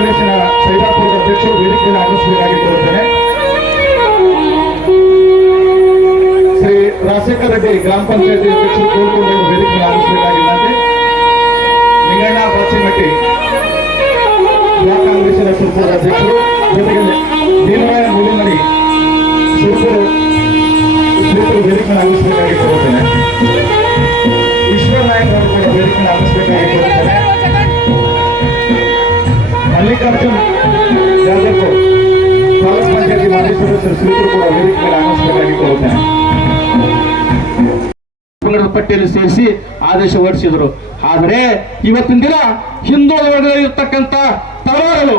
ಕಾಂಗ್ರೆಸ್ಸಿನ ಸೈದಾಪುರದ ಅಧ್ಯಕ್ಷರು ವೇದಿಕೆಯನ್ನು ಆಗಮಿಸಬೇಕಾಗಿ ಕೋರುತ್ತೇನೆ. ಶ್ರೀ ರಾಜಶೇಖರ ರೆಡ್ಡಿ ಗ್ರಾಮ ಪಂಚಾಯತಿ ಅಧ್ಯಕ್ಷರು ಕೋರಿಕೊಂಡು ವೇದಿಕೆಯನ್ನು ಆಗಮಿಸಬೇಕಾಗಿದ್ದಂತೆ ನಿಂಗಣ್ಣ ಬಾಚಿಮಟ್ಟಿ ಬ್ಲಾಕ್ ಕಾಂಗ್ರೆಸ್ಸಿನ ಸುರ್ಪುರ ಅಧ್ಯಕ್ಷರು, ಜೊತೆಗೆ ದೀನರಾಯ ಮೂಲಿಮನಿ ಸುರ್ಪುರು ವೇದಿಕೆಯನ್ನು ಆಗಮಿಸಬೇಕಾಗಿ ಕೋರುತ್ತೇನೆ. ಈಶ್ವರ ನಾಯಕ್ ಅವರು ಕೂಡ ವೇದಿಕೆಯನ್ನು ಆಗಮಿಸಬೇಕಾಗಿ ಕೋರುತ್ತೇನೆ. ಮಲ್ಲಿಕಾರ್ಜುನ್ ಯಾದವ್ ತಾಲೂಕ್ ಪಂಚಾಯತಿ ಮಾಜಿ ಸದಸ್ಯರು ಶ್ರೀಪುರ ಕೂಡ ವೇದಿಕೆಯಲ್ಲಿ ಆಗಮಿಸಬೇಕಾಗಿ ಕೋರುತ್ತೇನೆ. ಪಟ್ಟಿಯಲ್ಲಿ ಸೇರಿಸಿ ಆದೇಶ ಹೊರಡಿಸಿದರು. ಆದರೆ ಇವತ್ತಿನ ದಿನ ಹಿಂದುಳಿದ ವರ್ಗದಲ್ಲಿರ್ತಕ್ಕಂಥ ತಳವಾರರು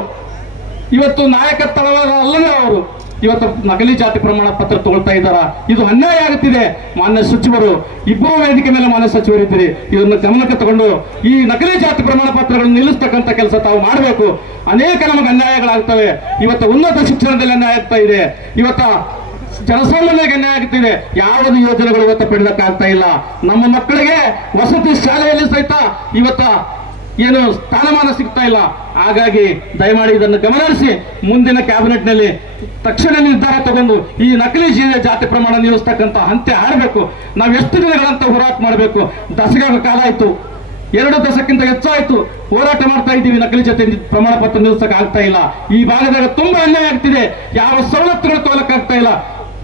ಇವತ್ತು ನಾಯಕ ತಳವಾರ ಅಲ್ಲವೇ ಅವರು ಇವತ್ತು ನಕಲಿ ಜಾತಿ ಪ್ರಮಾಣ ಪತ್ರ ತಗೊಳ್ತಾ ಇದ್ದಾರ. ಇದು ಅನ್ಯಾಯ ಆಗುತ್ತಿದೆ. ಮಾನ್ಯ ಸಚಿವರು ಇಬ್ಬರು ವೇದಿಕೆ ಮೇಲೆ ಮಾನ್ಯ ಸಚಿವರಿದ್ದೀರಿ, ಇದನ್ನು ಗಮನಕ್ಕೆ ತಗೊಂಡು ಈ ನಕಲಿ ಜಾತಿ ಪ್ರಮಾಣ ಪತ್ರಗಳನ್ನು ನಿಲ್ಲಿಸ್ತಕ್ಕಂಥ ಕೆಲಸ ತಾವು ಮಾಡಬೇಕು. ಅನೇಕ ನಮಗೆ ಅನ್ಯಾಯಗಳಾಗ್ತವೆ. ಇವತ್ತು ಉನ್ನತ ಶಿಕ್ಷಣದಲ್ಲಿ ಅನ್ಯಾಯ ಆಗ್ತಾ ಇದೆ, ಇವತ್ತ ಜನಸಾಮಾನ್ಯರಿಗೆ ಅನ್ಯಾಯ ಆಗ್ತಿದೆ. ಯಾವುದೇ ಯೋಜನೆಗಳು ಇವತ್ತು ಪಡೆದಕ್ಕಾಗ್ತಾ ಇಲ್ಲ. ನಮ್ಮ ಮಕ್ಕಳಿಗೆ ವಸತಿ ಶಾಲೆಯಲ್ಲಿ ಸಹಿತ ಇವತ್ತ ಏನು ಸ್ಥಾನಮಾನ ಸಿಗ್ತಾ ಇಲ್ಲ. ಹಾಗಾಗಿ ದಯಮಾಡಿ ಇದನ್ನು ಗಮನಿಸಿ ಮುಂದಿನ ಕ್ಯಾಬಿನೆಟ್ನಲ್ಲಿ ತಕ್ಷಣ ನಿರ್ಧಾರ ತಗೊಂಡು ಈ ನಕಲಿ ಜಾತಿ ಪ್ರಮಾಣ ನಿಲ್ಲಿಸ್ತಕ್ಕಂಥ ಅಂತ್ಯ ಹಾಡಬೇಕು. ನಾವು ಎಷ್ಟು ದಿನಗಳಂತ ಹೋರಾಟ ಮಾಡಬೇಕು? ದಶಕಗಳ ಕಾಲ ಆಯ್ತು, 2 ದಶಕ್ಕಿಂತ ಹೆಚ್ಚಾಯ್ತು ಹೋರಾಟ ಮಾಡ್ತಾ ಇದ್ದೀವಿ. ನಕಲಿ ಜಾತಿ ಪ್ರಮಾಣ ಪತ್ರ ನಿಲ್ಲಿಸಕ್ಕೆ ಆಗ್ತಾ ಇಲ್ಲ. ಈ ಭಾಗದಾಗ ತುಂಬಾ ಅನ್ಯಾಯ ಆಗ್ತಿದೆ. ಯಾವ ಸವಲತ್ತುಗಳು ತಗೊಳಕ್ಕಾಗ್ತಾ ಇಲ್ಲ.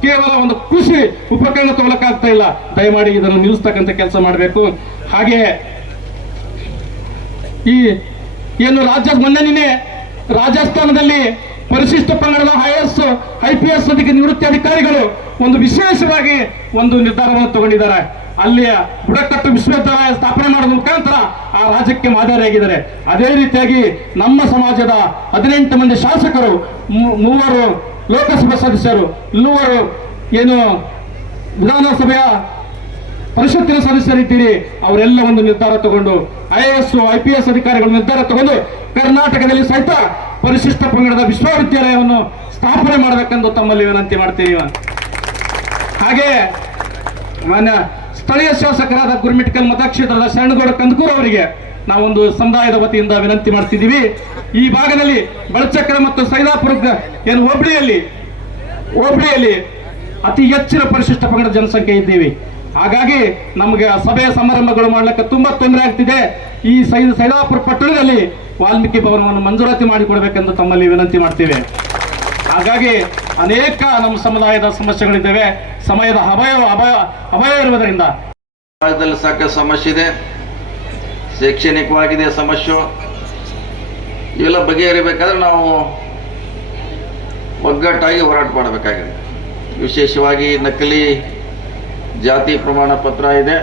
ಕೇವಲ ಒಂದು ಕೃಷಿ ಉಪಕರಣ ತಗೊಳಕ್ಕಾಗ್ತಾ ಇಲ್ಲ. ದಯಮಾಡಿ ಇದನ್ನು ನಿಲ್ಲಿಸ್ತಕ್ಕಂಥ ಕೆಲಸ ಮಾಡಬೇಕು. ಹಾಗೆ ಈ ಏನು ಮೊನ್ನೆ ರಾಜಸ್ಥಾನದಲ್ಲಿ ಪರಿಶಿಷ್ಟ ಪಂಗಡದ IPS ನಿವೃತ್ತಿ ಅಧಿಕಾರಿಗಳು ಒಂದು ವಿಶೇಷವಾಗಿ ಒಂದು ನಿರ್ಧಾರವನ್ನು ತಗೊಂಡಿದ್ದಾರೆ. ಅಲ್ಲಿಯ ಬುಡಕಟ್ಟು ವಿಶ್ವವಿದ್ಯಾಲಯ ಸ್ಥಾಪನೆ ಮಾಡೋದ್ರ ಮುಖಾಂತರ ಆ ರಾಜ್ಯಕ್ಕೆ ಮಾದರಿಯಾಗಿದ್ದಾರೆ. ಅದೇ ರೀತಿಯಾಗಿ ನಮ್ಮ ಸಮಾಜದ 18 ಮಂದಿ ಶಾಸಕರು, 3 ಲೋಕಸಭಾ ಸದಸ್ಯರು, 3 ಏನು ವಿಧಾನಸಭೆಯ ಪರಿಷತ್ತಿನ ಸದಸ್ಯರಿದ್ದೀರಿ, ಅವರೆಲ್ಲ ಒಂದು ನಿರ್ಧಾರ ತಗೊಂಡು IAS IPS ಅಧಿಕಾರಿಗಳು ನಿರ್ಧಾರ ತಗೊಂಡು ಕರ್ನಾಟಕದಲ್ಲಿ ಸಹಿತ ಪರಿಶಿಷ್ಟ ಪಂಗಡದ ವಿಶ್ವವಿದ್ಯಾಲಯವನ್ನು ಸ್ಥಾಪನೆ ಮಾಡಬೇಕೆಂದು ತಮ್ಮಲ್ಲಿ ವಿನಂತಿ ಮಾಡ್ತೀವಿ. ಹಾಗೆ ಮಾನ್ಯ ಸ್ಥಳೀಯ ಶಾಸಕರಾದ ಗುರುಮಿಟ್ಕಲ್ ಮತಕ್ಷೇತ್ರದ ಶರಣಗೌಡ ಕಂದಕೂರ್ ಅವರಿಗೆ ನಾವೊಂದು ಸಮುದಾಯದ ವತಿಯಿಂದ ವಿನಂತಿ ಮಾಡ್ತಿದ್ದೀವಿ. ಈ ಭಾಗದಲ್ಲಿ ಬಳಚಕ್ರ ಮತ್ತು ಸೈದಾಪುರ ಏನು ಹೋಬಳಿಯಲ್ಲಿ ಅತಿ ಹೆಚ್ಚಿನ ಪರಿಶಿಷ್ಟ ಪಂಗಡ ಜನಸಂಖ್ಯೆ ಇದ್ದೀವಿ. ಹಾಗಾಗಿ ನಮಗೆ ಸಭೆಯ ಸಮಾರಂಭಗಳು ಮಾಡಲಿಕ್ಕೆ ತುಂಬಾ ತೊಂದರೆ ಆಗ್ತಿದೆ. ಈ ಸೈದಾಪುರ ಪಟ್ಟಣದಲ್ಲಿ ವಾಲ್ಮೀಕಿ ಭವನವನ್ನು ಮಂಜೂರಾತಿ ಮಾಡಿಕೊಡ್ಬೇಕೆಂದು ತಮ್ಮಲ್ಲಿ ವಿನಂತಿ ಮಾಡ್ತೇವೆ. ಹಾಗಾಗಿ ಅನೇಕ ನಮ್ಮ ಸಮುದಾಯದ ಸಮಸ್ಯೆಗಳಿದ್ದೇವೆ. ಸಮಯದ ಅಭಯ ಇರುವುದರಿಂದ ಸಮಾಜದಲ್ಲಿ ಸಾಕಷ್ಟು ಸಮಸ್ಯೆ ಇದೆ. ಶೈಕ್ಷಣಿಕವಾಗಿದೆ ಸಮಸ್ಯೆ. ಇವೆಲ್ಲ ಬಗೆಹರಿಬೇಕಾದ್ರೆ ನಾವು ಒಗ್ಗಟ್ಟಾಗಿ ಹೋರಾಟ ಮಾಡಬೇಕಾಗಿದೆ. ವಿಶೇಷವಾಗಿ ನಕಲಿ ಜಾತಿ ಪ್ರಮಾಣ ಪತ್ರ ಇದೆ.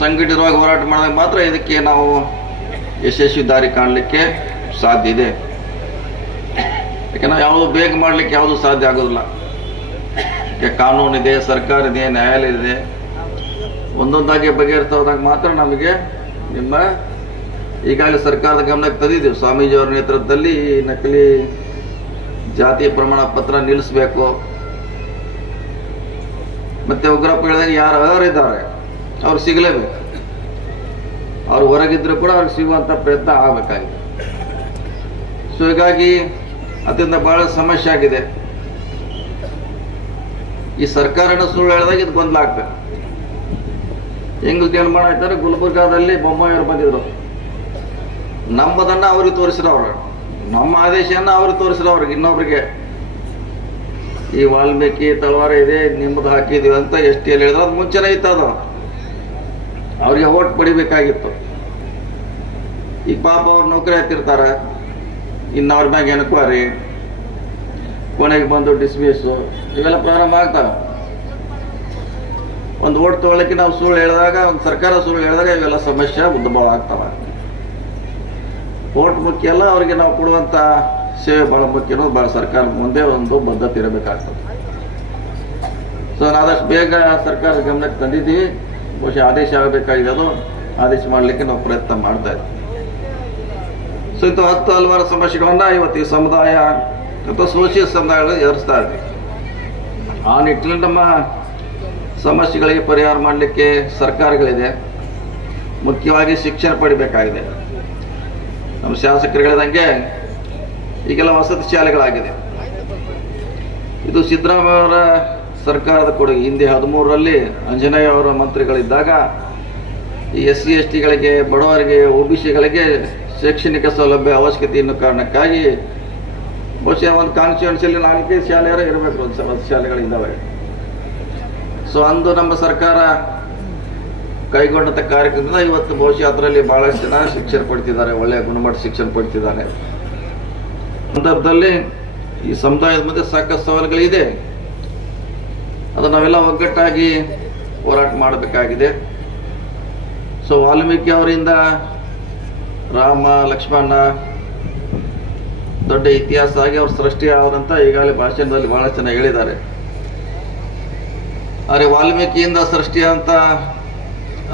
ಸಂಘಟಿತವಾಗಿ ಹೋರಾಟ ಮಾಡಿದಾಗ ಮಾತ್ರ ಇದಕ್ಕೆ ನಾವು ಯಶಸ್ವಿ ದಾರಿ ಕಾಣಲಿಕ್ಕೆ ಸಾಧ್ಯ ಇದೆ. ಯಾಕೆಂದ್ರೆ ಯಾವುದು ಬೇಗ ಮಾಡಲಿಕ್ಕೆ ಯಾವುದು ಸಾಧ್ಯ ಆಗೋದಿಲ್ಲ. ಕಾನೂನಿದೆ, ಸರ್ಕಾರ ಇದೆ, ನ್ಯಾಯಾಲಯ ಇದೆ. ಒಂದೊಂದಾಗಿ ಬಗೆಹರಿಸ್ತಾ ಹೋದಾಗ ಮಾತ್ರ ನಮಗೆ ನಿಮ್ಮ ಈಗಾಗಲೇ ಸರ್ಕಾರದ ಗಮನಕ್ಕೆ ತಂದಿದ್ದೀವಿ. ಸ್ವಾಮೀಜಿಯವರ ನೇತೃತ್ವದಲ್ಲಿ ನಕಲಿ ಜಾತಿ ಪ್ರಮಾಣ ಪತ್ರ ನಿಲ್ಲಿಸಬೇಕು. ಮತ್ತೆ ಉಗ್ರಪ್ಪ ಹೇಳಿದಾಗ ಯಾರು ಅರ್ಹರಿದ್ದಾರೆ ಅವ್ರು ಸಿಗಲೇಬೇಕು. ಅವ್ರು ಹೊರಗಿದ್ರು ಕೂಡ ಅವ್ರಿಗೆ ಸಿಗುವಂಥ ಪ್ರಯತ್ನ ಆಗಬೇಕಾಗಿದೆ. ಸೊ ಹೀಗಾಗಿ ಅದರಿಂದ ಬಹಳ ಸಮಸ್ಯೆ ಆಗಿದೆ. ಈ ಸರ್ಕಾರನ ಸುಳ್ಳು ಹೇಳಿದಾಗ ಇದು ಗೊಂದಲ ಆಗ್ತದೆ. ಹೆಂಗ್ ನಿರ್ಮಾಣ ಆಯ್ತಾರೆ, ಗುಲ್ಬರ್ಗಾದಲ್ಲಿ ಬೊಮ್ಮಾಯಿಯವರು ಬಂದಿದ್ರು. ನಮ್ಮದನ್ನ ಅವ್ರಿಗೆ ತೋರಿಸಿದವ್ರು, ನಮ್ಮ ಆದೇಶನ ಅವ್ರಿಗೆ ತೋರಿಸಿದವ್ರಿಗೆ ಇನ್ನೊಬ್ರಿಗೆ ಈ ವಾಲ್ಮೀಕಿ ತಳವಾರ ಇದೆ ನಿಮ್ಮದು ಹಾಕಿದೀವಿ ಅಂತ STಯಲ್ಲಿ ಹೇಳಿದ್ರೆ ಅದು ಮುಂಚೆನೇ ಇತ್ತದು. ಅವ್ರಿಗೆ ಓಟ್ ಪಡಿಬೇಕಾಗಿತ್ತು. ಈಗ ಪಾಪ ಅವ್ರು ನೌಕರಿ ಹತ್ತಿರ್ತಾರೆ, ಇನ್ನು ಅವ್ರ ಮ್ಯಾಗ ಎನ್ಕ್ವೈರಿ, ಕೊನೆಗೆ ಬಂದು ಡಿಸ್ಮಿಸ್ಸು, ಇವೆಲ್ಲ ಪ್ರಾರಂಭ ಆಗ್ತವೆ. ಒಂದು ಓಟ್ ತೊಗೊಳಕ್ಕೆ ನಾವು ಸುಳ್ಳು ಹೇಳಿದಾಗ, ಒಂದು ಸರ್ಕಾರ ಸುಳ್ಳು ಹೇಳಿದಾಗ ಇವೆಲ್ಲ ಸಮಸ್ಯೆ ಉದ್ಭವ ಆಗ್ತವೆ. ಓಟ್ ಮುಖ್ಯ ಅಲ್ಲ, ಅವ್ರಿಗೆ ನಾವು ಕೊಡುವಂಥ ಸೇವೆ ಭಾಳ ಮುಖ್ಯ ಅನ್ನೋದು ಭಾಳ ಸರ್ಕಾರ ಮುಂದೆ ಒಂದು ಬದ್ಧತೆ ಇರಬೇಕಾಗ್ತದೆ. ಸೊ ಆದಷ್ಟು ಬೇಗ ಸರ್ಕಾರ ಗಮನಕ್ಕೆ ತಂದಿದ್ದೀವಿ. ಬಹುಶಃ ಆದೇಶ ಆಗಬೇಕಾಗಿದೆ. ಅದು ಆದೇಶ ಮಾಡಲಿಕ್ಕೆ ನಾವು ಪ್ರಯತ್ನ ಮಾಡ್ತಾ ಇದ್ದೀವಿ. ಸೊ ಇಂಥ 10 ಹಲವಾರು ಸಮಸ್ಯೆಗಳನ್ನ ಇವತ್ತು ಈ ಸಮುದಾಯ ಅಥವಾ ಸೋಷಿಯಲ್ ಸಮುದಾಯಗಳು ಎದುರಿಸ್ತಾ ಇದ್ದೀವಿ. ಆ ನಿಟ್ಟಿನಲ್ಲಿ ನಮ್ಮ ಸಮಸ್ಯೆಗಳಿಗೆ ಪರಿಹಾರ ಮಾಡಲಿಕ್ಕೆ ಸರ್ಕಾರಗಳಿದೆ. ಮುಖ್ಯವಾಗಿ ಶಿಕ್ಷಣ ಪಡಿಬೇಕಾಗಿದೆ. ನಮ್ಮ ಶಾಸಕರು ಹೇಳಿದಂಗೆ ಈಗೆಲ್ಲ ವಸತಿ ಶಾಲೆಗಳಾಗಿದೆ. ಇದು ಸಿದ್ದರಾಮಯ್ಯ ಅವರ ಸರ್ಕಾರದ ಕೊಡುಗೆ. ಹಿಂದೆ 13ರಲ್ಲಿ ಅಂಜನೇಯ ಅವರ ಮಂತ್ರಿಗಳಿದ್ದಾಗ ಈ SC STಗಳಿಗೆ, ಬಡವರಿಗೆ, OBCಗಳಿಗೆ ಶೈಕ್ಷಣಿಕ ಸೌಲಭ್ಯ ಅವಶ್ಯಕತೆ ಇನ್ನು ಕಾರಣಕ್ಕಾಗಿ ಬಹುಶಃ ಒಂದು ಕಾನ್ಸ್ಟಿಟ್ಯೂನ್ಸಿಯಲ್ಲಿ 4-5 ಶಾಲೆಯವರು ಇರಬೇಕು, ಒಂದು ಶಾಲೆಗಳಿದ್ದಾವೆ. ಸೊ ಅಂದು ನಮ್ಮ ಸರ್ಕಾರ ಕೈಗೊಂಡಂಥ ಕಾರ್ಯಕ್ರಮದಿಂದ ಇವತ್ತು ಬಹುಶಃ ಅದರಲ್ಲಿ ಭಾಳಷ್ಟು ಜನ ಶಿಕ್ಷಣ ಪಡ್ತಿದ್ದಾರೆ, ಒಳ್ಳೆಯ ಗುಣಮಟ್ಟ ಶಿಕ್ಷಣ ಪಡ್ತಿದ್ದಾರೆ. ಸಂದರ್ಭದಲ್ಲಿ ಈ ಸಮುದಾಯದ ಮಧ್ಯೆ ಸಾಕಷ್ಟು ಸವಾಲುಗಳಿದೆ. ಅದು ನಾವೆಲ್ಲ ಒಗ್ಗಟ್ಟಾಗಿ ಹೋರಾಟ ಮಾಡಬೇಕಾಗಿದೆ. ಸೊ ವಾಲ್ಮೀಕಿ ಅವರಿಂದ ರಾಮ ಲಕ್ಷ್ಮಣ ದೊಡ್ಡ ಇತಿಹಾಸ ಆಗಿ ಅವ್ರ ಸೃಷ್ಟಿ ಆದಂತ ಈಗಾಗಲೇ ಭಾಷಣದಲ್ಲಿ ಬಹಳ ಚೆನ್ನಾಗಿ ಹೇಳಿದ್ದಾರೆ. ಆದರೆ ವಾಲ್ಮೀಕಿಯಿಂದ ಸೃಷ್ಟಿಯಾದಂಥ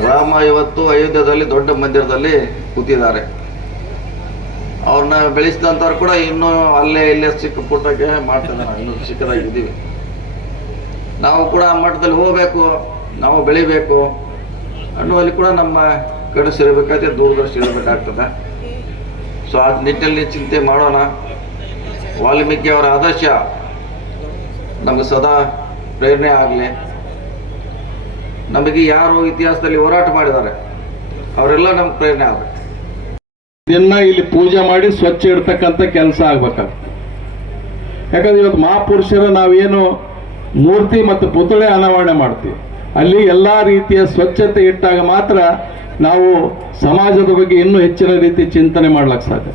ರಾಮ ಇವತ್ತು ಅಯೋಧ್ಯದಲ್ಲಿ ದೊಡ್ಡ ಮಂದಿರದಲ್ಲಿ ಕೂತಿದ್ದಾರೆ. ಅವ್ರನ್ನ ಬೆಳೆಸಿದಂಥವ್ರು ಕೂಡ ಇನ್ನೂ ಅಲ್ಲೇ ಇಲ್ಲೇ ಚಿಕ್ಕ ಪುಟ್ಟಕ್ಕೆ ಮಾಡ್ತಿದ್ದಾರೆ. ಇನ್ನೂ ಚಿಕ್ಕದಾಗಿದ್ದೀವಿ. ನಾವು ಕೂಡ ಆ ಮಟ್ಟದಲ್ಲಿ ಹೋಗಬೇಕು, ನಾವು ಬೆಳಿಬೇಕು ಅನ್ನುವಲ್ಲಿ ಕೂಡ ನಮ್ಮ ಕನಸಿರಬೇಕಾದ್ರೆ ದೂರದರ್ಶಿ ಇರಬೇಕಾಗ್ತದೆ. ಸೊ ಆ ನಿಟ್ಟಿನಲ್ಲಿ ಚಿಂತೆ ಮಾಡೋಣ. ವಾಲ್ಮೀಕಿ ಅವರ ಆದರ್ಶ ನಮಗೆ ಸದಾ ಪ್ರೇರಣೆ ಆಗಲಿ. ನಮಗೆ ಯಾರು ಇತಿಹಾಸದಲ್ಲಿ ಹೋರಾಟ ಮಾಡಿದ್ದಾರೆ ಅವರೆಲ್ಲ ನಮ್ಗೆ ಪ್ರೇರಣೆ ಆಗಬೇಕು. ಇದನ್ನ ಇಲ್ಲಿ ಪೂಜೆ ಮಾಡಿ ಸ್ವಚ್ಛ ಇಡ್ತಕ್ಕಂಥ ಕೆಲಸ ಆಗ್ಬೇಕಾಗ್ತದೆ. ಯಾಕಂದ್ರೆ ಇವತ್ತು ಮಹಾಪುರುಷರ ನಾವೇನು ಮೂರ್ತಿ ಮತ್ತು ಪುತಳೆ ಅನಾವರಣೆ ಮಾಡ್ತೀವಿ, ಅಲ್ಲಿ ಎಲ್ಲ ರೀತಿಯ ಸ್ವಚ್ಛತೆ ಇಟ್ಟಾಗ ಮಾತ್ರ ನಾವು ಸಮಾಜದ ಬಗ್ಗೆ ಇನ್ನೂ ಹೆಚ್ಚಿನ ರೀತಿ ಚಿಂತನೆ ಮಾಡ್ಲಿಕ್ಕೆ ಸಾಧ್ಯ.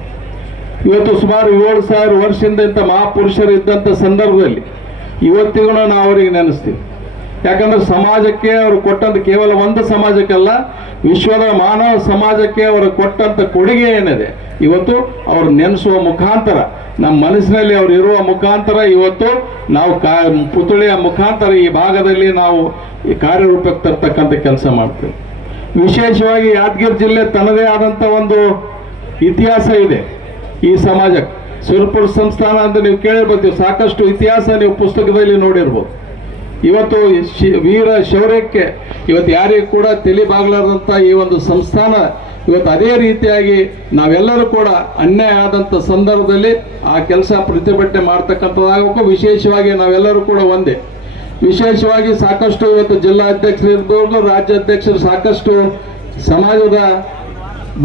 ಇವತ್ತು ಸುಮಾರು 7,000 ವರ್ಷದಿಂದ ಇಂಥ ಮಹಾಪುರುಷರು ಇದ್ದಂಥ ಸಂದರ್ಭದಲ್ಲಿ ಇವತ್ತಿಗೂ ನಾವು ಅವರಿಗೆ ನೆನೆಸ್ತೀವಿ. ಯಾಕಂದ್ರೆ ಸಮಾಜಕ್ಕೆ ಅವರು ಕೊಟ್ಟಂತ ಕೇವಲ ಒಂದು ಸಮಾಜಕ್ಕಲ್ಲ, ವಿಶ್ವದ ಮಾನವ ಸಮಾಜಕ್ಕೆ ಅವರು ಕೊಟ್ಟಂತ ಕೊಡುಗೆ ಏನಿದೆ ಇವತ್ತು ಅವ್ರು ನೆನೆಸುವ ಮುಖಾಂತರ, ನಮ್ಮ ಮನಸ್ಸಿನಲ್ಲಿ ಅವ್ರು ಇರುವ ಮುಖಾಂತರ ಇವತ್ತು ನಾವು ಪುತ್ಳಿಯ ಮುಖಾಂತರ ಈ ಭಾಗದಲ್ಲಿ ನಾವು ಈ ಕಾರ್ಯರೂಪಕ್ಕೆ ತರ್ತಕ್ಕಂಥ ಕೆಲಸ ಮಾಡ್ತೇವೆ. ವಿಶೇಷವಾಗಿ ಯಾದಗಿರಿ ಜಿಲ್ಲೆ ತನ್ನದೇ ಆದಂಥ ಒಂದು ಇತಿಹಾಸ ಇದೆ ಈ ಸಮಾಜಕ್ಕೆ. ಸುರಪುರ ಸಂಸ್ಥಾನ ಅಂತ ನೀವು ಕೇಳಿರ್ಬೋದು, ಸಾಕಷ್ಟು ಇತಿಹಾಸ ನೀವು ಪುಸ್ತಕದಲ್ಲಿ ನೋಡಿರ್ಬೋದು. ಇವತ್ತು ವೀರ ಶೌರ್ಯಕ್ಕೆ ಇವತ್ತು ಯಾರಿಗೂ ಕೂಡ ತಿಳಿಬಾಗಲಾರದಂಥ ಈ ಒಂದು ಸಂಸ್ಥಾನ ಇವತ್ತು ಅದೇ ರೀತಿಯಾಗಿ ನಾವೆಲ್ಲರೂ ಕೂಡ ಅನ್ಯಾಯ ಆದಂಥ ಸಂದರ್ಭದಲ್ಲಿ ಆ ಕೆಲಸ ಪ್ರತಿಭಟನೆ ಮಾಡ್ತಕ್ಕಂಥದ್ದಾಗಬೇಕು. ವಿಶೇಷವಾಗಿ ನಾವೆಲ್ಲರೂ ಕೂಡ ಒಂದೇ. ವಿಶೇಷವಾಗಿ ಸಾಕಷ್ಟು ಇವತ್ತು ಜಿಲ್ಲಾಧ್ಯಕ್ಷರು ಇರ್ಬೋದು, ರಾಜ್ಯಾಧ್ಯಕ್ಷರು ಸಾಕಷ್ಟು ಸಮಾಜದ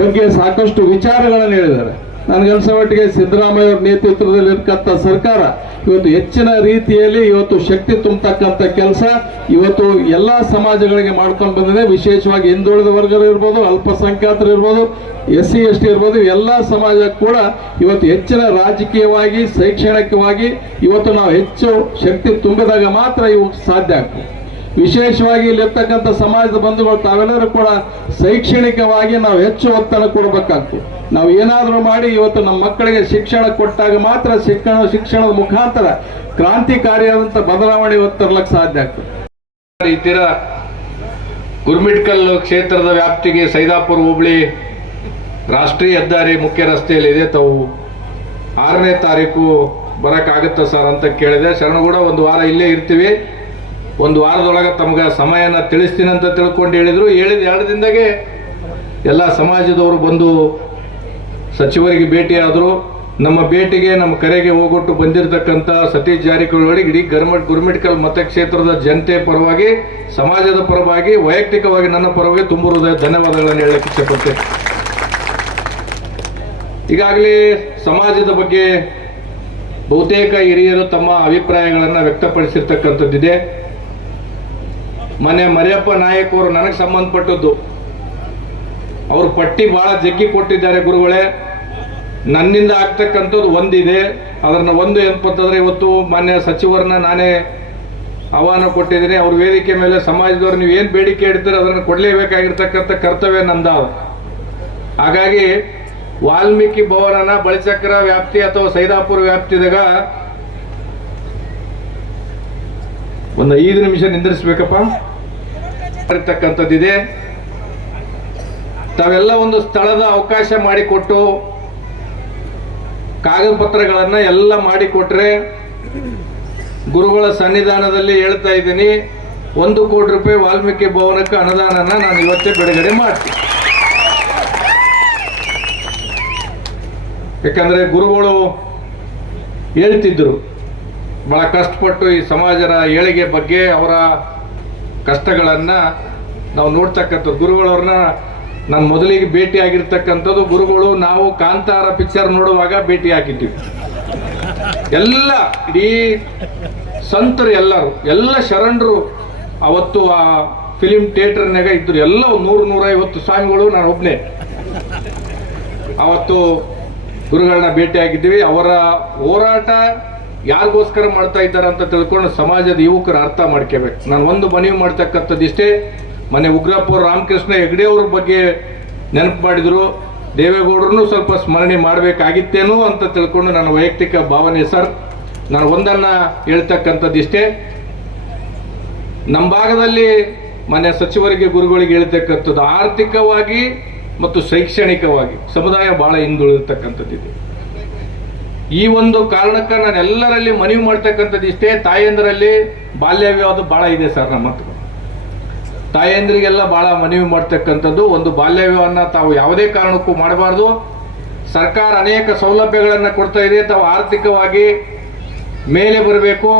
ಬಗ್ಗೆ ಸಾಕಷ್ಟು ವಿಚಾರಗಳನ್ನು ಹೇಳಿದ್ದಾರೆ. ನನಗನ್ಸೋ ಮಟ್ಟಿಗೆ ಸಿದ್ದರಾಮಯ್ಯ ಅವರ ನೇತೃತ್ವದಲ್ಲಿ ಇರ್ತಕ್ಕಂಥ ಸರ್ಕಾರ ಇವತ್ತು ಹೆಚ್ಚಿನ ರೀತಿಯಲ್ಲಿ ಇವತ್ತು ಶಕ್ತಿ ತುಂಬತಕ್ಕಂಥ ಕೆಲಸ ಇವತ್ತು ಎಲ್ಲ ಸಮಾಜಗಳಿಗೆ ಮಾಡ್ಕೊಂಡು ಬಂದಿದೆ. ವಿಶೇಷವಾಗಿ ಹಿಂದುಳಿದ ವರ್ಗರು ಇರ್ಬೋದು, ಅಲ್ಪಸಂಖ್ಯಾತರು ಇರ್ಬೋದು, SC ST ಇರ್ಬೋದು, ಎಲ್ಲ ಸಮಾಜ ಕೂಡ ಇವತ್ತು ಹೆಚ್ಚಿನ ರಾಜಕೀಯವಾಗಿ, ಶೈಕ್ಷಣಿಕವಾಗಿ ಇವತ್ತು ನಾವು ಹೆಚ್ಚು ಶಕ್ತಿ ತುಂಬಿದಾಗ ಮಾತ್ರ ಇವು ಸಾಧ್ಯ ಆಗ್ತದೆ. ವಿಶೇಷವಾಗಿ ಇಲ್ಲಿರ್ತಕ್ಕಂಥ ಸಮಾಜದ ಬಂಧುಗಳು ತಾವೆಲ್ಲರೂ ಕೂಡ ಶೈಕ್ಷಣಿಕವಾಗಿ ನಾವು ಹೆಚ್ಚು ಒತ್ತನ್ನು ಕೊಡಬೇಕಾಗ್ತದೆ. ನಾವು ಏನಾದರೂ ಮಾಡಿ ಇವತ್ತು ನಮ್ಮ ಮಕ್ಕಳಿಗೆ ಶಿಕ್ಷಣ ಕೊಟ್ಟಾಗ ಮಾತ್ರ ಶಿಕ್ಷಣದ ಮುಖಾಂತರ ಕ್ರಾಂತಿಕಾರಿಯಾದಂಥ ಬದಲಾವಣೆ ಇವತ್ತು ತರಲಿಕ್ಕೆ ಸಾಧ್ಯ ಆಗ್ತದೆ. ಈ ತೀರ ಗುರ್ಮಿಟ್ಕಲ್ ಕ್ಷೇತ್ರದ ವ್ಯಾಪ್ತಿಗೆ ಸೈದಾಪುರ ಹೋಬಳಿ ರಾಷ್ಟ್ರೀಯ ಹೆದ್ದಾರಿ ಮುಖ್ಯ ರಸ್ತೆಯಲ್ಲಿದೆ. ತಾವು 6ನೇ ತಾರೀಕು ಬರೋಕ್ಕಾಗುತ್ತಾ ಸರ್ ಅಂತ ಕೇಳಿದೆ. ಶರಣಗೂಡ ಒಂದು ವಾರ ಇಲ್ಲೇ ಇರ್ತೀವಿ, ಒಂದು ವಾರದೊಳಗೆ ತಮ್ಗೆ ಸಮಯನ ತಿಳಿಸ್ತೀನಿ ಅಂತ ತಿಳ್ಕೊಂಡು ಹೇಳಿದ್ರು. ಹೇಳಿದ 2 ದಿನದಾಗೆ ಎಲ್ಲ ಸಮಾಜದವರು ಬಂದು ಸಚಿವರಿಗೆ ಭೇಟಿಯಾದರು. ನಮ್ಮ ಭೇಟಿಗೆ, ನಮ್ಮ ಕರೆಗೆ ಹೋಗೊಟ್ಟು ಬಂದಿರತಕ್ಕಂಥ ಸತೀಶ್ ಜಾರಕಿಹೊಳಿ ಇಡೀ ಗುರ್ಮಿಟ್ಕಲ್ ಮತಕ್ಷೇತ್ರದ ಜನತೆ ಪರವಾಗಿ, ಸಮಾಜದ ಪರವಾಗಿ, ವೈಯಕ್ತಿಕವಾಗಿ ನನ್ನ ಪರವಾಗಿ ತುಂಬ ಹೃದಯ ಧನ್ಯವಾದಗಳನ್ನು ಹೇಳಕ್ಕೆ ಇಷ್ಟಪಡ್ತೇನೆ. ಈಗಾಗಲೇ ಸಮಾಜದ ಬಗ್ಗೆ ಬಹುತೇಕ ಹಿರಿಯರು ತಮ್ಮ ಅಭಿಪ್ರಾಯಗಳನ್ನು ವ್ಯಕ್ತಪಡಿಸಿರ್ತಕ್ಕಂಥದ್ದಿದೆ. ಮೊನ್ನೆ ಮರಿಯಪ್ಪ ನಾಯಕ್ ಅವರು ನನಗೆ ಸಂಬಂಧಪಟ್ಟದ್ದು, ಅವರು ಪಟ್ಟಿ ಭಾಳ ಜಗ್ಗಿ ಕೊಟ್ಟಿದ್ದಾರೆ ಗುರುಗಳೇ. ನನ್ನಿಂದ ಆಗ್ತಕ್ಕಂಥದ್ದು ಒಂದಿದೆ. ಅದನ್ನು ಒಂದು ಏನಪ್ಪಂತಂದ್ರೆ, ಇವತ್ತು ಮಾನ್ಯ ಸಚಿವರನ್ನ ನಾನೇ ಆಹ್ವಾನ ಕೊಟ್ಟಿದ್ದೀನಿ. ಅವ್ರ ವೇದಿಕೆ ಮೇಲೆ ಸಮಾಜದವ್ರು ನೀವು ಏನು ಬೇಡಿಕೆ ಇಡ್ತೀರೋ ಅದನ್ನು ಕೊಡಲೇಬೇಕಾಗಿರ್ತಕ್ಕಂಥ ಕರ್ತವ್ಯ ನಂದಾವ. ಹಾಗಾಗಿ ವಾಲ್ಮೀಕಿ ಭವನನ ಬಳಿಚಕ್ರ ವ್ಯಾಪ್ತಿ ಅಥವಾ ಸೈದಾಪುರ ವ್ಯಾಪ್ತಿದಾಗ ಒಂದು 5 ನಿಮಿಷ ನಿಂದಿರಿಸ್ಬೇಕಪ್ಪ ಇರ್ತಕ್ಕಂಥದ್ದಿದೆ. ತಾವೆಲ್ಲ ಒಂದು ಸ್ಥಳದ ಅವಕಾಶ ಮಾಡಿಕೊಟ್ಟು ಕಾಗದ ಪತ್ರಗಳನ್ನು ಎಲ್ಲ ಮಾಡಿಕೊಟ್ರೆ, ಗುರುಗಳ ಸನ್ನಿಧಾನದಲ್ಲಿ ಹೇಳ್ತಾ ಇದ್ದೀನಿ, 1 ಕೋಟಿ ರೂಪಾಯಿ ವಾಲ್ಮೀಕಿ ಭವನಕ್ಕೆ ಅನುದಾನನ ನಾನು ಇವತ್ತೇ ಬಿಡುಗಡೆ ಮಾಡ್ತೀನಿ. ಯಾಕಂದರೆ ಗುರುಗಳು ಹೇಳ್ತಿದ್ದರು ಭಾಳ ಕಷ್ಟಪಟ್ಟು ಈ ಸಮಾಜದ ಏಳಿಗೆ ಬಗ್ಗೆ ಅವರ ಕಷ್ಟಗಳನ್ನು ನಾವು ನೋಡ್ತಕ್ಕಂಥದ್ದು. ಗುರುಗಳವ್ರನ್ನ ನಾನು ಮೊದಲಿಗೆ ಭೇಟಿ ಆಗಿರ್ತಕ್ಕಂಥದ್ದು ಗುರುಗಳು ನಾವು ಕಾಂತಾರ ಪಿಕ್ಚರ್ ನೋಡುವಾಗ ಭೇಟಿ ಆಗಿದ್ದೀವಿ. ಎಲ್ಲ ಇಡೀ ಸಂತರು ಎಲ್ಲ ಶರಣರು ಅವತ್ತು ಆ ಫಿಲಿಂ ಥಿಯೇಟರ್ನಾಗ ಇದ್ರು. ಎಲ್ಲ 100-150 ಸ್ವಾಮಿಗಳು, ನಾನು ಒಬ್ಬನೇ ಅವತ್ತು ಗುರುಗಳನ್ನ ಭೇಟಿ ಆಗಿದ್ದೀವಿ. ಅವರ ಹೋರಾಟ ಯಾರಿಗೋಸ್ಕರ ಮಾಡ್ತಾ ಇದ್ದಾರೆ ಅಂತ ತಿಳ್ಕೊಂಡು ಸಮಾಜದ ಯುವಕರು ಅರ್ಥ ಮಾಡ್ಕೋಬೇಕು. ನಾನು ಒಂದು ಮನವಿ ಮಾಡ್ತಕ್ಕಂಥದ್ದು ಇಷ್ಟೇ, ಮೊನ್ನೆ ಉಗ್ರಪ್ಪ ರಾಮಕೃಷ್ಣ ಹೆಗಡೆ ಅವ್ರ ಬಗ್ಗೆ ನೆನಪು ಮಾಡಿದ್ರು, ದೇವೇಗೌಡರನ್ನು ಸ್ವಲ್ಪ ಸ್ಮರಣೆ ಮಾಡಬೇಕಾಗಿತ್ತೇನೋ ಅಂತ ತಿಳ್ಕೊಂಡು ನನ್ನ ವೈಯಕ್ತಿಕ ಭಾವನೆ ಸರ್. ನಾನು ಒಂದನ್ನು ಹೇಳ್ತಕ್ಕಂಥದ್ದು ಇಷ್ಟೇ, ನಮ್ಮ ಭಾಗದಲ್ಲಿ ಮನೆ ಸಚಿವರಿಗೆ ಗುರುಗಳಿಗೆ ಹೇಳ್ತಕ್ಕಂಥದ್ದು ಆರ್ಥಿಕವಾಗಿ ಮತ್ತು ಶೈಕ್ಷಣಿಕವಾಗಿ ಸಮುದಾಯ ಭಾಳ ಹಿಂದುಳಿರ್ತಕ್ಕಂಥದ್ದಿದೆ. ಈ ಒಂದು ಕಾರಣಕ್ಕೆ ನಾನು ಎಲ್ಲರಲ್ಲಿ ಮನವಿ ಮಾಡ್ತಕ್ಕಂಥದ್ದು ಇಷ್ಟೇ, ತಾಯಂದರಲ್ಲಿ ಬಾಲ್ಯ ವಿವಾಹ ಭಾಳ ಇದೆ ಸರ್. ನಮ್ಮ ಹತ್ರ ತಾಯಂದ್ರಿಗೆಲ್ಲ ಭಾಳ ಮನವಿ ಮಾಡ್ತಕ್ಕಂಥದ್ದು, ಒಂದು ಬಾಲ್ಯ ವಿವಾಹನ ತಾವು ಯಾವುದೇ ಕಾರಣಕ್ಕೂ ಮಾಡಬಾರ್ದು. ಸರ್ಕಾರ ಅನೇಕ ಸೌಲಭ್ಯಗಳನ್ನು ಕೊಡ್ತಾ ಇದೆ, ತಾವು ಆರ್ಥಿಕವಾಗಿ ಮೇಲೆ ಬರಬೇಕು,